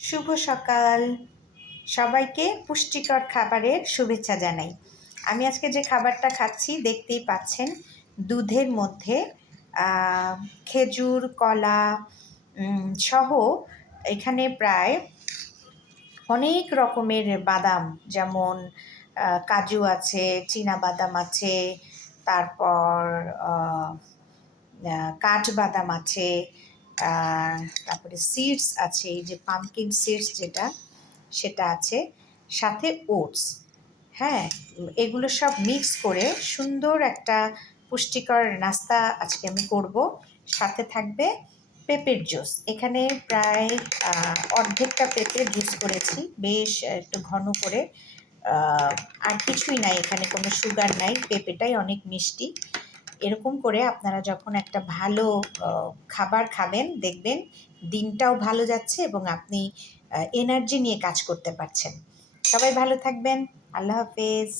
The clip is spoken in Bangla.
শুভ সকাল। সবাইকে পুষ্টিকর খাবারের শুভেচ্ছা জানাই। আমি আজকে যে খাবারটা খাচ্ছি দেখতেই পাচ্ছেন, দুধের মধ্যে খেজুর, কলা সহ এখানে প্রায় অনেক রকমের বাদাম, যেমন কাজু আছে, চীনা বাদাম আছে, তারপর কাঠবাদাম আছে, তারপরে সিডস আছে, এই যে পামকিন সিডস যেটা সেটা আছে, সাথে ওটস। হ্যাঁ, এগুলো সব মিক্স করে সুন্দর একটা পুষ্টিকর নাস্তা আজকে আমি করব। সাথে থাকবে পেঁপের জুস। এখানে প্রায় অর্ধেকটা পেঁপের জুস করেছি, বেশ একটু ঘন করে। আর কিছুই নাই, এখানে কোনো সুগার নাই, পেঁপেটাই অনেক মিষ্টি। এরকম করে আপনারা যখন একটা ভালো খাবার খাবেন, দেখবেন দিনটাও ভালো যাচ্ছে এবং আপনি এনার্জি নিয়ে কাজ করতে পারছেন। সবাই ভালো থাকবেন। আল্লাহ হাফেজ।